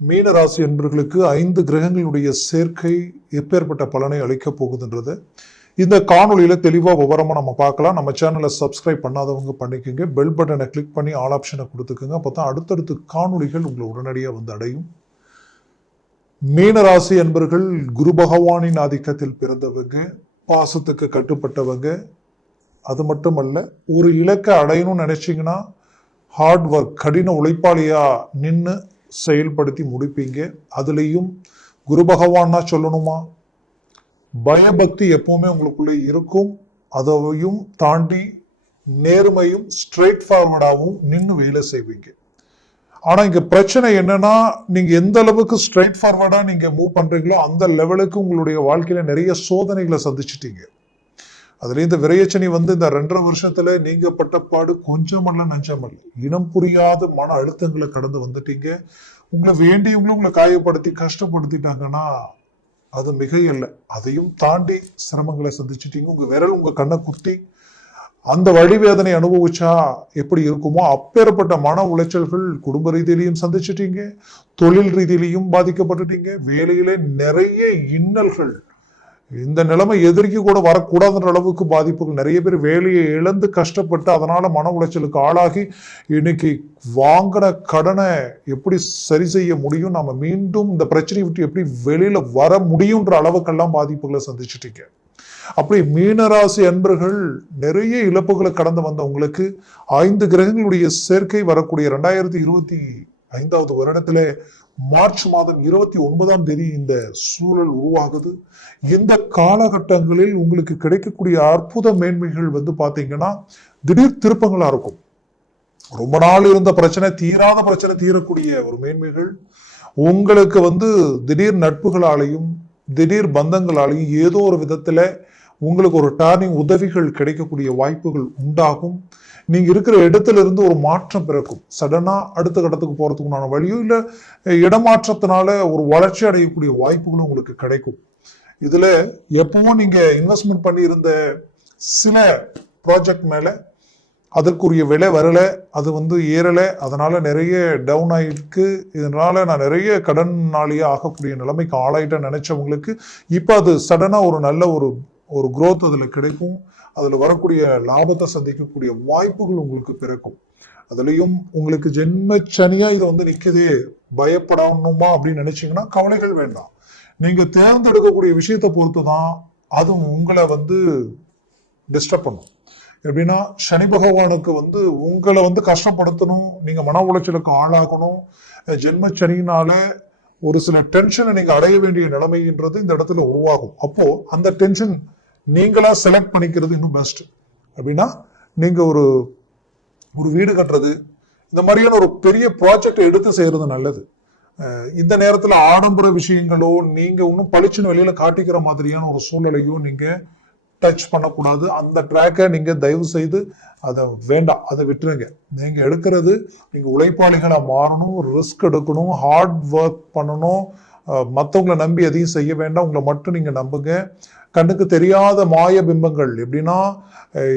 மீன ராசி என்பவர்களுக்கு 5 கிரகங்களுடைய சேர்க்கை எப்பேற்பட்ட பலனை அளிக்கப் போகுதுன்றது இந்த காணொலியில தெளிவா விவரமா நம்ம பார்க்கலாம். நம்ம சேனலை சப்ஸ்கிரைப் பண்ணாதவங்க பண்ணிக்கோங்க, பெல் பட்டனை கிளிக் பண்ணி ஆல் ஆப்ஷனை கொடுத்துக்கோங்க. அப்பதான் அடுத்தடுத்து காணொலிகள் உங்களை உடனடியாக வந்து அடையும். மீனராசி என்பவர்கள் குரு பகவானின் ஆதிக்கத்தில் பிறந்தவங்க, பாசத்துக்கு கட்டுப்பட்டவங்க. அது மட்டுமல்ல, ஒரு இலக்கை அடையணும்னு நினைச்சீங்கன்னா ஹார்ட் ஒர்க், கடின உழைப்பாளியா நின்று செயல்படுத்தி முடிப்பீங்க. அதுலேயும் குரு பகவான்னா சொல்லணுமா, பயபக்தி எப்பவுமே உங்களுக்குள்ளே இருக்கும். அதையும் தாண்டி நேர்மையும் ஸ்ட்ரெயிட் ஃபார்வர்டாகவும் நின்று வேலை செய்வீங்க. ஆனா இங்க பிரச்சனை என்னன்னா, நீங்க எந்த அளவுக்கு ஸ்ட்ரெயிட் ஃபார்வர்டா நீங்க மூவ் பண்றீங்களோ அந்த லெவலுக்கு உங்களுடைய வாழ்க்கையில நிறைய சோதனைகளை சந்திச்சிட்டீங்க. அதுல இந்த விரையச்சனி இந்த 2.5 வருஷத்துல நீங்க பட்டப்பாடு கொஞ்சமல்ல நஞ்சமல்ல. இனம் புரியாத மன அழுத்தங்களை கடந்து வந்துட்டீங்க. உங்களை வேண்டியவங்களும் உங்களை காயப்படுத்தி கஷ்டப்படுத்திட்டாங்கன்னா அது மிகையல்ல. அதையும் தாண்டி சிரமங்களை சந்திச்சிட்டீங்க. உங்க விரல் உங்க கண்ணை குத்தி அந்த வழிவேதனை அனுபவிச்சா எப்படி இருக்குமோ அப்பேற்பட்ட மன உளைச்சல்கள் குடும்ப ரீதியிலையும் சந்திச்சிட்டீங்க, தொழில் ரீதியிலையும் பாதிக்கப்பட்டுட்டீங்க, வேலையிலே நிறைய இன்னல்கள். இந்த நிலைமை எதிர்க்கு கூட வரக்கூடாதுன்ற அளவுக்கு பாதிப்புகள். நிறைய பேர் வேலையை இழந்து கஷ்டப்பட்டு அதனால மன உளைச்சலுக்கு ஆளாகி இன்னைக்கு வாங்கின கடனை எப்படி சரி செய்ய முடியும், நம்ம மீண்டும் இந்த பிரச்சனையை விட்டு எப்படி வெளியில வர முடியுன்ற அளவுக்கெல்லாம் பாதிப்புகளை சந்திச்சுட்டீங்க. அப்படி மீனராசி அன்பர்கள் நிறைய இழப்புகளை கடந்து வந்தவங்களுக்கு 5 கிரகங்களுடைய சேர்க்கை வரக்கூடிய 2025 வருடத்துல மார்ச் மாதம் 29ஆம் தேதி இந்த சூழல் உருவாகுது. இந்த காலகட்டங்களில் உங்களுக்கு கிடைக்கக்கூடிய அற்புத மேன்மைகள் பாத்தீங்கன்னா திடீர் திருப்பங்களா இருக்கும். ரொம்ப நாள் இருந்த பிரச்சனை, தீராத பிரச்சனை தீரக்கூடிய ஒரு மேன்மைகள் உங்களுக்கு திடீர் நட்புகளாலையும் திடீர் பந்தங்களாலையும் ஏதோ ஒரு விதத்துல உங்களுக்கு ஒரு டர்னிங் உதவிகள் கிடைக்கக்கூடிய வாய்ப்புகள் உண்டாகும். நீங்க இருக்கிற இடத்துல இருந்து ஒரு மாற்றம் பிறக்கும். சடனா அடுத்த கட்டத்துக்கு போறதுக்குண்டான வழியும் இல்ல இடமாற்றத்தினால ஒரு வளர்ச்சி அடையக்கூடிய வாய்ப்புகளும் உங்களுக்கு கிடைக்கும். இதுல எப்பவும் நீங்க இன்வெஸ்ட்மெண்ட் பண்ணி இருந்த சில ப்ராஜெக்ட் மேல அதற்குரிய விலை வரல, அது ஏறல, அதனால நிறைய டவுன் ஆயிருக்கு. இதனால நான் நிறைய கடனாளியா ஆகக்கூடிய நிலைமைக்கு ஆளாயிட்டேன்னு நினைச்சவங்களுக்கு இப்ப அது சடனா ஒரு நல்ல ஒரு growth அதுல கிடைக்கும். அதுல வரக்கூடிய லாபத்தை சந்திக்கக்கூடிய வாய்ப்புகள் உங்களுக்கு பிறக்கும். அதுலயும் உங்களுக்கு ஜென்மச்சனியா இது நிக்குதே, பயப்படணுமா அப்படின்னு நினைச்சீங்கன்னா கவலைகள் வேண்டாம். நீங்க தேர்ந்தெடுக்கக்கூடிய விஷயத்தை பொறுத்துதான் அது உங்களை டிஸ்டர்ப் பண்ணும். எப்படின்னா, சனி பகவானுக்கு உங்களை கஷ்டப்படுத்தணும், நீங்க மன உளைச்சலுக்கு ஆளாகணும். ஜென்மச்சனியினால ஒரு சில டென்ஷனை நீங்க அடைய வேண்டிய நிலைமைன்றது இந்த இடத்துல உருவாகும். அப்போ அந்த டென்ஷன் நீங்களா செலக்ட் பண்ணிக்கிறது இன்னும் பெஸ்ட். அப்படின்னா நீங்க ஒரு வீடு கட்டுறது, இந்த மாதிரியான ஒரு பெரிய ப்ராஜெக்ட் எடுத்து செய்யறது நல்லது. இந்த நேரத்துல ஆடம்பர விஷயங்களோ நீங்க இன்னும் பளிச்சுன்னு வெளியில காட்டிக்கிற மாதிரியான ஒரு சூழ்நிலையோ நீங்க டச் பண்ணக்கூடாது. அந்த ட்ராக்கை நீங்க தயவு செய்து அதை வேண்டாம், அதை விட்டுருங்க. நீங்க எடுக்கிறது, நீங்க உழைப்பாளிகளா மாறணும், ரிஸ்க் எடுக்கணும், ஹார்ட் ஒர்க் பண்ணணும். மற்றவங்களை நம்பி எதையும் செய்ய வேண்டாம், உங்களை மட்டும் நீங்க நம்புங்க. கண்ணுக்கு தெரியாத மாய பிம்பங்கள், எப்படின்னா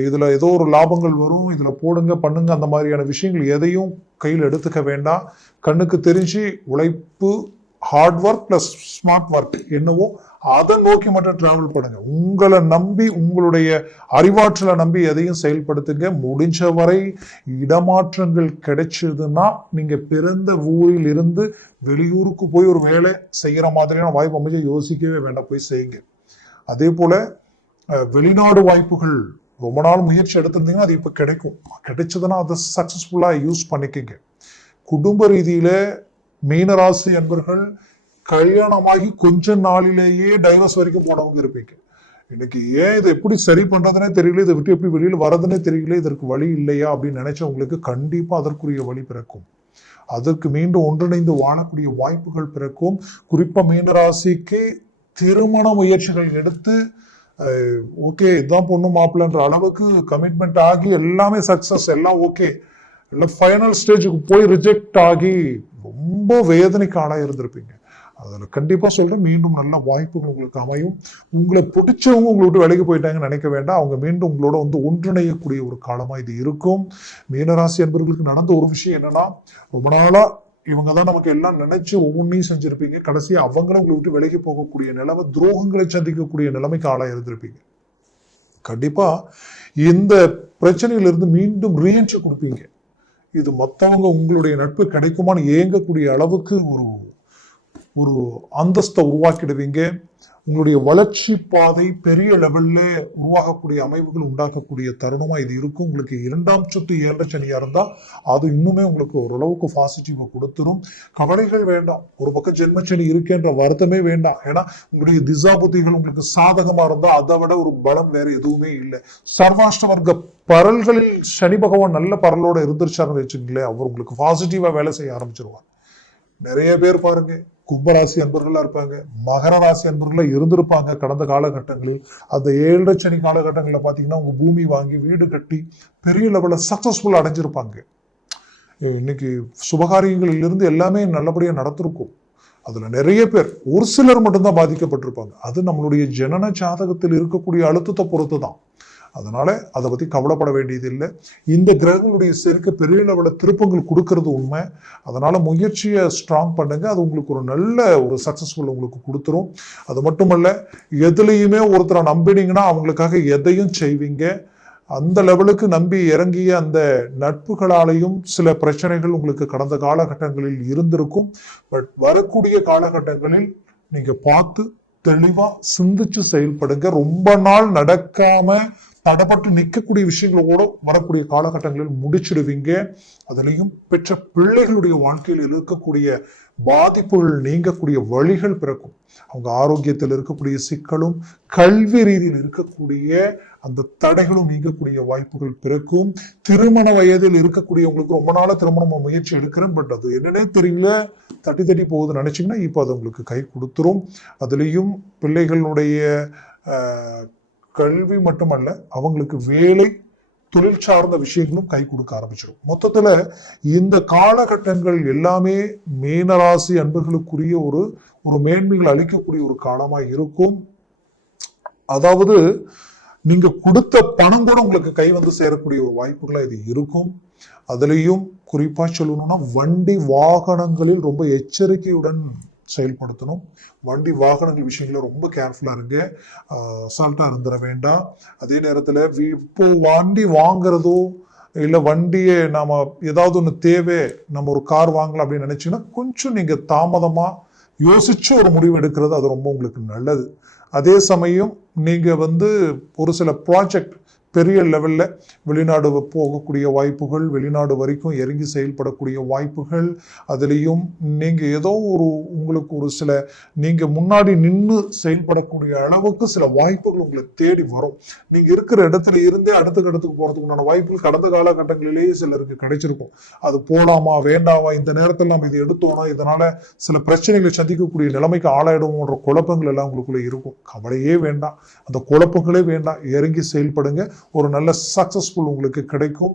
இதுல ஏதோ ஒரு லாபங்கள் வரும், இதுல போடுங்க பண்ணுங்க, அந்த மாதிரியான விஷயங்கள் எதையும் கையில் எடுத்துக்க வேண்டாம். கண்ணுக்கு தெரிஞ்சு உழைப்பு, hard work plus smart work என்னவோ அதை நோக்கி மட்டும் டிராவல் பண்ணுங்க. உங்களை நம்பி, உங்களுடைய அறிவாற்றலை நம்பி எதையும் செயல்படுத்துங்க. முடிஞ்ச வரை இடமாற்றங்கள் கிடைச்சதுன்னா நீங்க பிறந்த ஊரில் இருந்து வெளியூருக்கு போய் ஒரு வேலை செய்யற மாதிரியான வாய்ப்பு அமைஞ்ச யோசிக்கவே வேண்டாம், போய் செய்யுங்க. அதே போல வெளிநாடு வாய்ப்புகள் ரொம்ப நாள் முயற்சி எடுத்திருந்தீங்கன்னா அது இப்ப கிடைக்கும். கிடைச்சதுன்னா அதை சக்சஸ்ஃபுல்லா யூஸ் பண்ணிக்கங்க. குடும்ப ரீதியில மீனராசி அன்பர்கள் கல்யாணமாகி கொஞ்ச நாளிலேயே டைவர்ஸ் வரைக்கும் போனவங்க இருப்பீங்க. இன்னைக்கு ஏன் இதை எப்படி சரி பண்றதுன்னே தெரியல, இதை விட்டு எப்படி வெளியில வர்றதுன்னே தெரியல, இதற்கு வழி இல்லையா அப்படின்னு நினைச்சவங்களுக்கு கண்டிப்பா அதற்குரிய வழி பிறக்கும். அதற்கு மீண்டும் ஒன்றிணைந்து வாழக்கூடிய வாய்ப்புகள் பிறக்கும். குறிப்பா மீனராசிக்கு திருமண முயற்சிகள் எடுத்து ஓகே இதுதான் பொண்ணு மாப்பிள்ளன்ற அளவுக்கு கமிட்மெண்ட் ஆகி எல்லாமே சக்சஸ், எல்லாம் ஓகே, எல்லாம் ஃபைனல் ஸ்டேஜுக்கு போய் ரிஜெக்ட் ஆகி ரொம்ப வேதனைக்கு ஆளாக இருந்திருப்பீங்க. அதுல கண்டிப்பா சொல்றேன், மீண்டும் நல்ல வாய்ப்புகள் உங்களுக்கு அமையும். உங்களை பிடிச்சவங்க உங்களை விட்டு வேலைக்கு போயிட்டாங்கன்னு நினைக்க வேண்டாம். அவங்க மீண்டும் உங்களோட ஒன்றிணையக்கூடிய ஒரு காலமா இது இருக்கும். மீனராசி என்பவர்களுக்கு நடந்த ஒரு விஷயம் என்னன்னா, ரொம்ப நாளா இவங்க தான் நமக்கு எல்லாம் நினைச்சு ஒவ்வொன்றையும் செஞ்சிருப்பீங்க. கடைசியா அவங்களும் உங்களை விட்டு விலகி போகக்கூடிய நிலைமை, துரோகங்களை சந்திக்கக்கூடிய நிலைமைக்கு ஆளா இருந்திருப்பீங்க. கண்டிப்பா இந்த பிரச்சனையிலிருந்து மீண்டும் ரீஎன்ட்ரி கொடுப்பீங்க. இது மற்றவங்க உங்களுடைய நட்பு கிடைக்குமான்னு ஏங்கக்கூடிய அளவுக்கு ஒரு அந்தஸ்தை உருவாக்கிடுவீங்க. உங்களுடைய வளர்ச்சி பாதை பெரிய லெவல்ல உருவாகக்கூடிய அமைவுகள் உண்டாக்கக்கூடிய தருணமா இது இருக்கும். உங்களுக்கு 2ஆம் சுத்து 7 சனியா இருந்தா அது இன்னுமே உங்களுக்கு ஓரளவுக்கு பாசிட்டிவா கொடுத்துரும். கவலைகள் வேண்டாம். ஒரு பக்கம் ஜென்மச்சனி இருக்குன்ற வருத்தமே வேண்டாம். ஏன்னா உங்களுடைய திசா புத்திகள் உங்களுக்கு சாதகமா இருந்தா அதை விட ஒரு பலம் வேற எதுவுமே இல்லை. சர்வாஷ்ட வர்க்க பரல்களில் சனி பகவான் நல்ல பரலோட இருந்துருச்சாருன்னு வச்சுக்கங்களேன், அவர் உங்களுக்கு பாசிட்டிவா வேலை செய்ய ஆரம்பிச்சிருவார். நிறைய பேர் பாருங்க, கும்பராசி அன்பர்களா இருப்பாங்க, மகர ராசி அன்பர்களா இருந்திருப்பாங்க கடந்த காலகட்டங்களில். அந்த 7 சனி காலகட்டங்களில் பாத்தீங்கன்னா உங்க பூமி வாங்கி வீடு கட்டி பெரிய லெவல்ல சக்சஸ்ஃபுல் அடைஞ்சிருப்பாங்க. இன்னைக்கு சுபகாரியங்களில் இருந்து எல்லாமே நல்லபடியா நடத்திருக்கும். அதுல நிறைய பேர், ஒரு சிலர் மட்டும்தான் பாதிக்கப்பட்டிருப்பாங்க. அது நம்மளுடைய ஜனன ஜாதகத்தில் இருக்கக்கூடிய அழுத்தத்தை பொறுத்து தான். அதனால அதை பத்தி கவலைப்பட வேண்டியது இல்லை. இந்த கிரகங்களுடைய சேர்க்கை பெரிய லெவலில் திருப்பங்கள் கொடுக்கறது உண்மை. அதனால முயற்சியை ஸ்ட்ராங் பண்ணுங்க. அது உங்களுக்கு ஒரு நல்ல ஒரு சக்சஸ்ஃபுல் உங்களுக்கு கொடுத்துரும். அது மட்டுமல்ல, எதுலையுமே ஒருத்தரை நம்பினீங்கன்னா அவங்களுக்காக எதையும் செய்வீங்க. அந்த லெவலுக்கு நம்பி இறங்கிய அந்த நட்புகளாலையும் சில பிரச்சனைகள் உங்களுக்கு கடந்த காலகட்டங்களில் இருந்திருக்கும். பட் வரக்கூடிய காலகட்டங்களில் நீங்க பார்த்து தெளிவா சிந்திச்சு செயல்படுங்க. ரொம்ப நாள் நடக்காம தடப்பட்டு நிற்கக்கூடிய விஷயங்களோட வரக்கூடிய காலகட்டங்களில் முடிச்சிடுவீங்க. அதுலேயும் பெற்ற பிள்ளைகளுடைய வாழ்க்கையில் இருக்கக்கூடிய பாதிப்புகள் நீங்கக்கூடிய வழிகள் பிறக்கும். அவங்க ஆரோக்கியத்தில் இருக்கக்கூடிய சிக்கலும் கல்வி ரீதியில் இருக்கக்கூடிய அந்த தடைகளும் நீங்கக்கூடிய வாய்ப்புகள் பிறக்கும். திருமண வயதில் இருக்கக்கூடியவங்களுக்கு ரொம்ப நாள திருமணம் முயற்சி எடுக்கிறேன், பட் அது என்னன்னே தெரியல, தட்டி போகுதுன்னு நினைச்சீங்கன்னா இப்போ அது உங்களுக்கு கை கொடுத்துரும். அதுலேயும் பிள்ளைகளுடைய கல்வி மட்டுமல்ல, அவங்களுக்கு வேலை தொழில் சார்ந்த விஷயங்களும் கை கொடுக்க ஆரம்பிச்சிடும். மொத்தத்துல இந்த காலகட்டங்கள் எல்லாமே மீனராசி அன்பர்களுக்குரிய ஒரு மேன்மைகள் அளிக்கக்கூடிய ஒரு காலமா இருக்கும். அதாவது நீங்க கொடுத்த பணம் கூட உங்களுக்கு கை வந்து சேரக்கூடிய ஒரு வாய்ப்புகளா இது இருக்கும். அதுலயும் குறிப்பா சொல்லணும்னா வண்டி வாகனங்களில் ரொம்ப எச்சரிக்கையுடன் செயல்படுத்தணும். வண்டி வாகனங்கள் விஷயங்கள ரொம்ப கேர்ஃபுல்லா இருங்க. அசால்ட்டா இருந்துட வேண்டாம். அதே நேரத்துல இப்போ வண்டி வாங்குறதோ இல்ல வண்டியை நாம ஏதாவது ஒண்ணு தேவை, நம்ம ஒரு கார் வாங்கலாம் அப்படின்னு நினைச்சீங்கன்னா கொஞ்சம் நீங்க தாமதமா யோசிச்சு ஒரு முடிவு எடுக்கிறது அது ரொம்ப உங்களுக்கு நல்லது. அதே சமயம் நீங்க ஒரு சில ப்ராஜெக்ட் பெரிய லெவல்ல வெளிநாடு போகக்கூடிய வாய்ப்புகள், வெளிநாடு வரைக்கும் இறங்கி செயல்படக்கூடிய வாய்ப்புகள், அதுலேயும் நீங்க ஏதோ உங்களுக்கு ஒரு சில நீங்க முன்னாடி நின்று செயல்படக்கூடிய அளவுக்கு சில வாய்ப்புகள் உங்களை தேடி வரும். நீங்க இருக்கிற இடத்துல இருந்தே அடுத்த இடத்துக்கு போறதுக்கு உண்டான வாய்ப்புகள் கடந்த காலகட்டங்களிலேயே சிலருக்கு கிடைச்சிருக்கும். அது போலாமா வேண்டாமா, இந்த நேரத்தில் நம்ம இது எடுத்தோம்னா இதனால சில பிரச்சனைகளை சந்திக்கக்கூடிய நிலைமைக்கு ஆளாயிடுவோன்ற குழப்பங்கள் எல்லாம் உங்களுக்குள்ள இருக்கும். கவலையே வேண்டாம், அந்த குழப்பங்களே வேண்டாம், இறங்கி செயல்படுங்க. ஒரு நல்ல சக்சஸ்ஃபுல் உங்களுக்கு கிடைக்கும்.